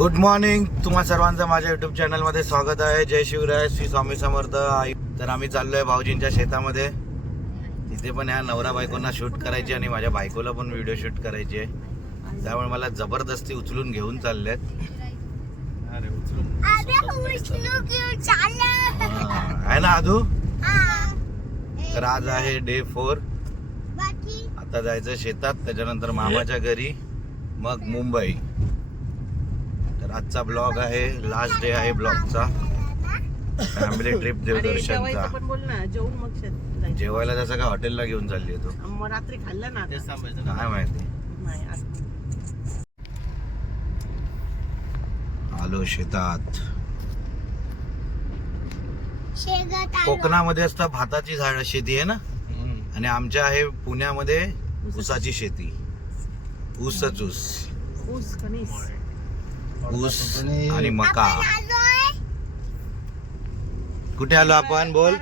Good morning, तुम्हा सर्वांचं माझ्या युट्यूब चॅनलमध्ये स्वागत आहे. जय शिवराय, श्री स्वामी समर्थ. तर आम्ही चाललोय भाऊजींच्या शेतामध्ये. तिथे पण ह्या नवरा बायकोंना शूट करायची आणि माझ्या बायकोला पण व्हिडिओ शूट करायची आहे. त्यामुळे मला जबरदस्ती उचलून घेऊन चाललेत. आहे ना आदू? तर आज आहे डे 4. आता जायचं शेतात, त्याच्यानंतर मामाच्या घरी, मग मुंबई. तर आजचा ब्लॉग आहे, लास्ट डे आहे ब्लॉगचा. Family trip देवदर्शनचा. जेवायला त्याचा का हॉटेलला घेऊन चालली आहे तो? रात्री खाल्लं ना, काय माहिती. आलो शेतात. कोकणामध्ये असता भाताची झाड शेती आहे ना, आणि आमच्या आहे पुण्यामध्ये ऊसाची शेती. ऊसच ऊस, ऊस आणि मका. कुठे आलो आपण? बोल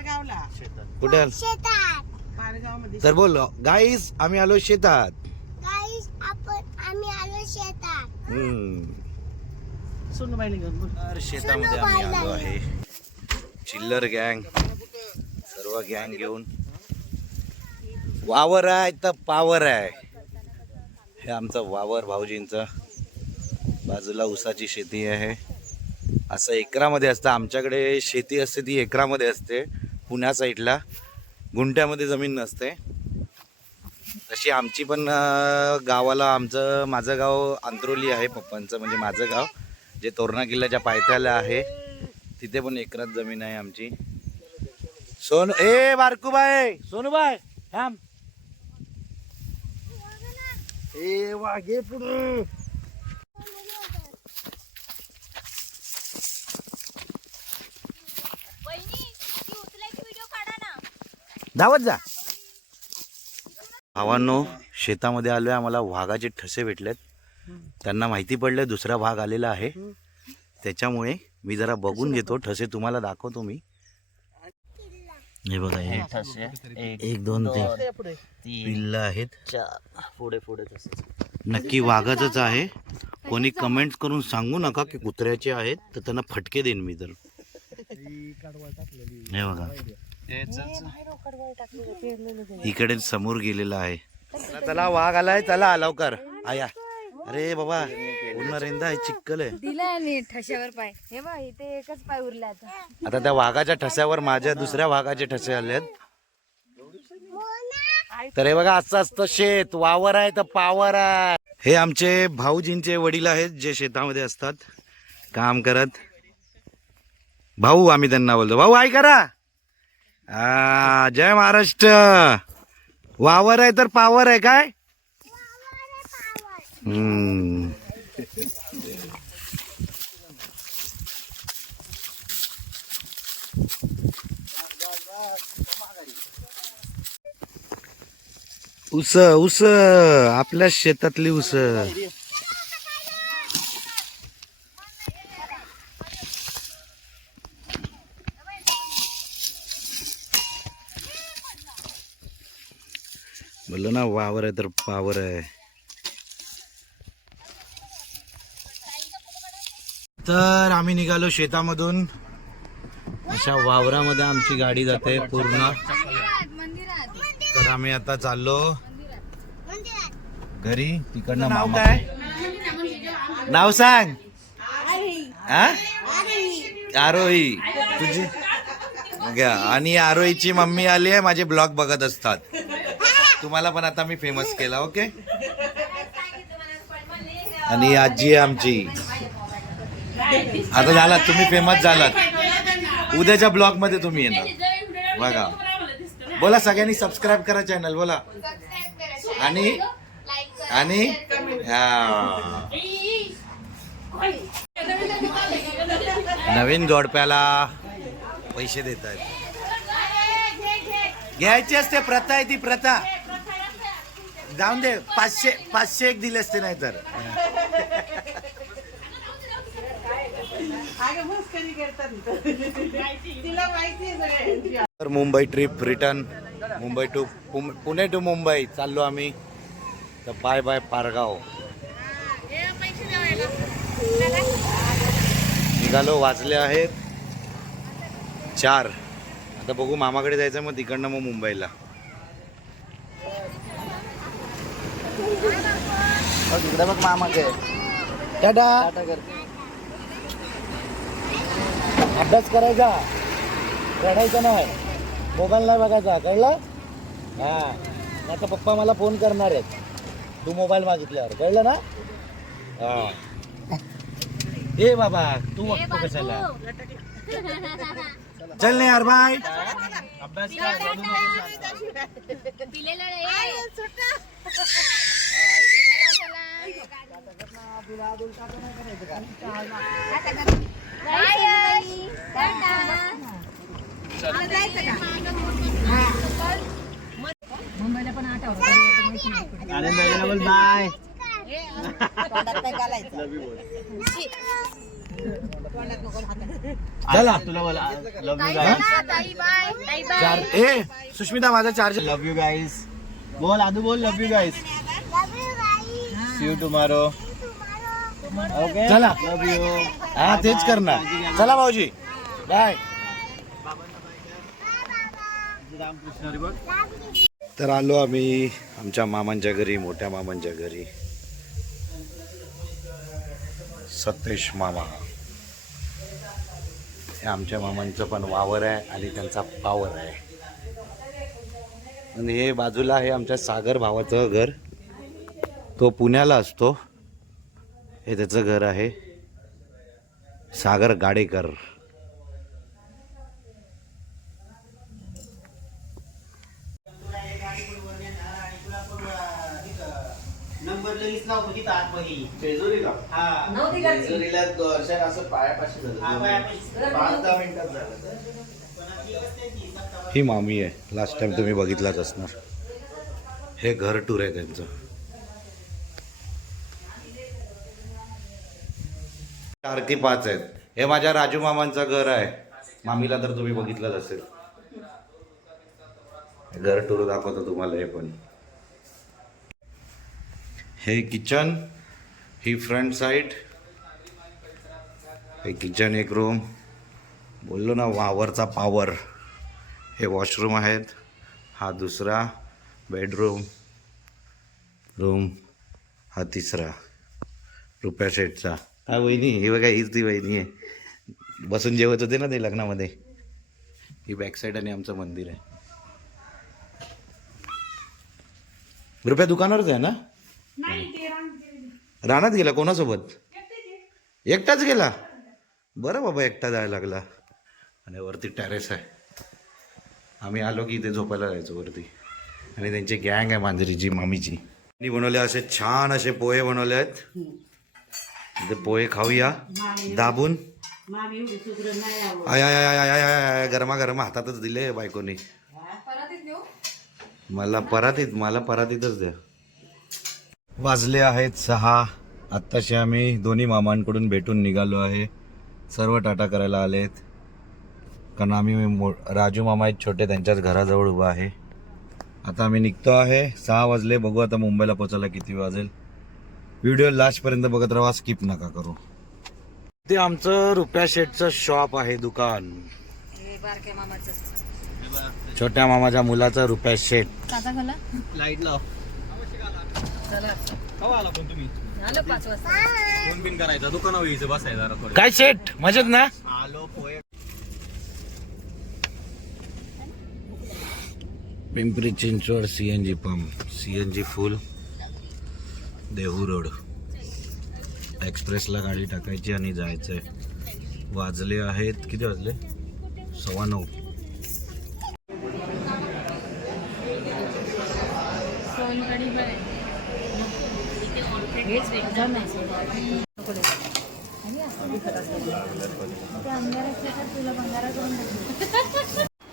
कुठे आलो? तर बोल गाईस, आम्ही आलो शेतात. तर शेतामध्ये आम्ही आलो आहे. चिल्लर गँग, सर्व गँग घेऊन. वावर आहे तर पावर आहे. हे आमचं वावर भाऊजींचं. बाजूला ऊसाची शेती आहे. असं एकरामध्ये असतं. आमच्याकडे शेती असते ती एकरामध्ये असते. पुण्या साईडला गुंठ्यामध्ये जमीन नसते. तशी आमची पण गावाला, माझं गाव अंत्रोली आहे पप्पांचं, म्हणजे माझं गाव जे तोरणा किल्ल्याच्या पायथ्याला आहे. तिथे पण एकरात जमीन आहे आमची. बारकूबाई, सोनूबाई थांब. वाघे पुढे. धावत जा. भावांनो, शेतामध्ये आलोय. आम्हाला वाघाचे ठसे भेटलेत. त्यांना माहिती पडलंय दुसरा वाघ आलेला आहे. त्याच्यामुळे मी जरा बघून घेतो. ठसे तुम्हाला दाखवतो मी. हे बघा, हे ठसे 1 2 3 पिल्ल आहेत. पुढे पुढे नक्की वाघाचंच आहे. कोणी कमेंट करून सांगू नका की कुत्र्याचे आहेत, तर त्यांना फटके देईन मी. तर हे बघा, इकडे समोर गेलेला आहे. चला वाघ आलाय, चला लवकर आया. अरे बाबा, पूर्ण रेंदा आहे, चिक्कल आहे. दिलाय ठश्यावर पाय. हे बघ, इथे एकच पाय उरला. आता त्या वाघाच्या ठस्यावर माझ्या दुसऱ्या वाघाचे ठसे आलेत. तर हे बघा, असं असतं शेत. वावर आहे तर पावर आहे. हे आमचे भाऊजींचे वडील आहेत, जे शेतामध्ये असतात काम करत. भाऊ आम्ही त्यांना बोलतो. भाऊ आई करा. जय महाराष्ट्र. वावर आहे तर पावर आहे काय? ऊस ऊस, आपल्या शेतातली ऊस. बोललो ना, वावर आहे तर पावर आहे. तर आम्ही निघालो शेतामधून. अशा वावरामध्ये आमची गाडी जाते पूर्ण. तर आम्ही आता चाललो घरी. तिकडनं नाव काय? नाव सांग. आरोही तुझी. आणि आरोहीची मम्मी आली आहे. माझे ब्लॉग बघत असतात. तुम्हाला पण आता मी फेमस केला. ओके. आणि आजी आमची. आता झालात तुम्ही फेमस झालात. उद्याच्या ब्लॉग मध्ये तुम्ही येणार बघा. बोला सगळ्यांनी सबस्क्राईब करा चॅनल. बोला. आणि आणि नवीन जोडप्याला पैसे देत आहेत. घ्यायची असते, प्रथा आहे ती प्रथा. जाऊन दे, 500 एक दिले असते. नाही तर Mumbai trip return. Mumbai to Pune to Mumbai चाललो आम्ही. तर बाय बाय पारगाव. निघालो, वाजले आहेत 4. आता बघू मामाकडे जायचं, मग तिकडनं मग मुंबईला. तिकडे बघ मामाचे. टाटा. अभ्यास करायचा, रडायचा नाही, मोबाईल नाही बघायचा, कळलं? हा, आता पप्पा मला फोन करणार आहेत तू मोबाईल मागितल्यावर, कळलं ना? हा. ए बाबा तू बघतो कशाला. चल नाही यार, बाय. अभ्यास मुंबईला पण बोल बाय. चला तुला बोला लव यू गाईस. ए सुष्मिता माझा चार्जर. लव यू गाईस बोल. आदू बोल love you guys. See you tomorrow. Okay चला लव यू. हा तेच करणार. चला भाऊजी बाय. तर आलो आम्ही आमच्या मामांच्या घरी, मोठ्या मामांच्या घरी. सतेश मामा हे आमच्या मामांचं पण वावर आहे आणि त्यांचा पावर आहे. आणि हे बाजूला आहे आमच्या सागर भावाचं घर, तो पुण्याला असतो. हे त्याचं घर आहे, सागर गाडेकर. नंबर लगेच लावतो की आतमध्ये जेजुरीला. हा जेजुरीला दर्शन असं पायापाशी झालं. 5-10 मिनिटात झालं. ही मामी आहे, लास्ट टाइम तुम्ही बघितलाच असणार. हे घर टूर आहे त्यांचं. चार की 5 आहेत. हे माझ्या राजू मामांचं घर आहे, मामीला तर तुम्ही बघितलंच असेल. घर टूर दाखवतो तुम्हाला. हे पण हे किचन, ही फ्रंट साईड. हे किचन एक रूम, बोललो ना वावरचा पावर. हे वॉशरूम आहेत. हा दुसरा बेडरूम रूम, हा तिसरा रुपया शेठचा. हा वहिनी, ही बघा हीच ती वहिनी आहे, बसून जेवत होते ना ते लग्नामध्ये. ही बॅक साईड आणि आमचं मंदिर आहे. रुपया दुकानावरच आहे ना? रानात गेला कोणासोबत? एकटाच गेला. बरं बाबा, एकटा जायला लागला. आणि वरती टेरेस आहे. आम्ही आलो की इथे झोपायला जायचो वरती. आणि त्यांची गँग आहे मांजरीची, मामीची. त्यांनी बनवले असे छान असे पोहे बनवले आहेत. ते पोहे खाऊया दाबून. I I I I I I, गरमा गरमा हातातच दिले बायकोनी. मला परातीतच द्या. वाजले आहेत 6. आत्ताशी आम्ही दोन्ही मामांकडून भेटून निघालो आहे. सर्व टाटा करायला आलेत, कारण आम्ही राजू मामा आहेत छोटे, त्यांच्याच घराजवळ उभा आहे. आता आम्ही निघतो आहे. 6 वाजले. बघू आता मुंबईला पोचायला किती वाजेल. व्हिडिओ लास्टपर्यंत बघत राहा, स्किप नका करू. ते आमचं रुपया शेठचं शॉप आहे, दुकान. छोट्या मामाच्या मुलाचं रुपया शेठ. लाईट लाव. आला पण तुम्ही 5 वाजता फोन बिन करायचा, दुकानावर यायचं, बसायचं. काय शेठ मजेत ना? आलो पोहे. Pimpri Chinchwad CNG pump, CNG full, Dehu road. एक्सप्रेसला गाडी टाकायची आणि जायचंय. वाजले आहेत, किती वाजले? 9:15.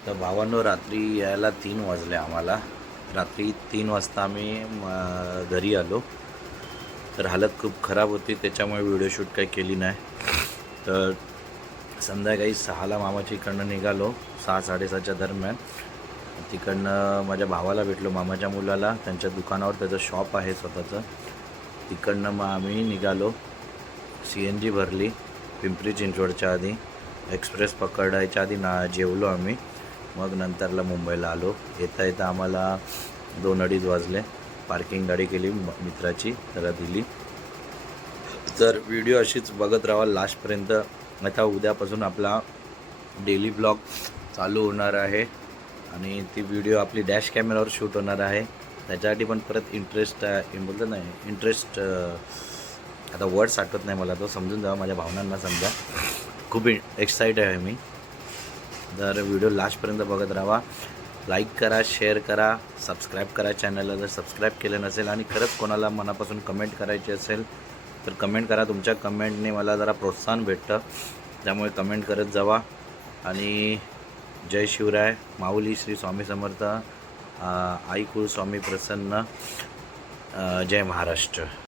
तर भावांनो, रात्री यायला 3 वाजले आम्हाला. रात्री 3 वाजता आम्ही घरी आलो. तर हालत खूप खराब होती, त्याच्यामुळे व्हिडिओ शूट काही केली नाही. तर संध्याकाळी 6ला मामाच्या इकडनं निघालो, 6-6:30च्या दरम्यान. तिकडनं माझ्या भावाला भेटलो, मामाच्या मुलाला. त्यांच्या दुकानावर त्याचं शॉप आहे स्वतःचं. तिकडनं मग आम्ही निघालो. CNG भरली, पिंपरी चिंचवडच्या आधी एक्सप्रेस पकडायच्या आधी जेवलो आम्ही. मग नंतरला मुंबईला आलो. येता येता आम्हाला 2-2:30 वाजले. पार्किंग गाडी केली मित्राची, त्याला दिली. तर व्हिडिओ अशीच बघत राहा लास्टपर्यंत. आता उद्यापासून आपला डेली ब्लॉग चालू होणार आहे आणि ती व्हिडिओ आपली डॅश कॅमेरावर शूट होणार आहे. त्याच्यासाठी पण परत इंटरेस्ट बोलतात नाही इंटरेस्ट, आता वर्ड्स आठवत नाही मला, तो समजून जावा, माझ्या भावनांना समजा. खूप एक्साइटेड आहे मी. तर व्हिडिओ लास्टपर्यंत बघत राहा. लाईक करा, शेअर करा, सबस्क्राईब करा चॅनलला जर सबस्क्राईब केलं नसेल. आणि खरंच कोणाला मनापासून कमेंट करायची असेल तर कमेंट करा. तुमच्या कमेंटने मला जरा प्रोत्साहन भेटतं, त्यामुळे कमेंट करत जावा. आणि जय शिवराय, माऊली श्री स्वामी समर्थ, आई कुळ स्वामी प्रसन्न, जय महाराष्ट्र.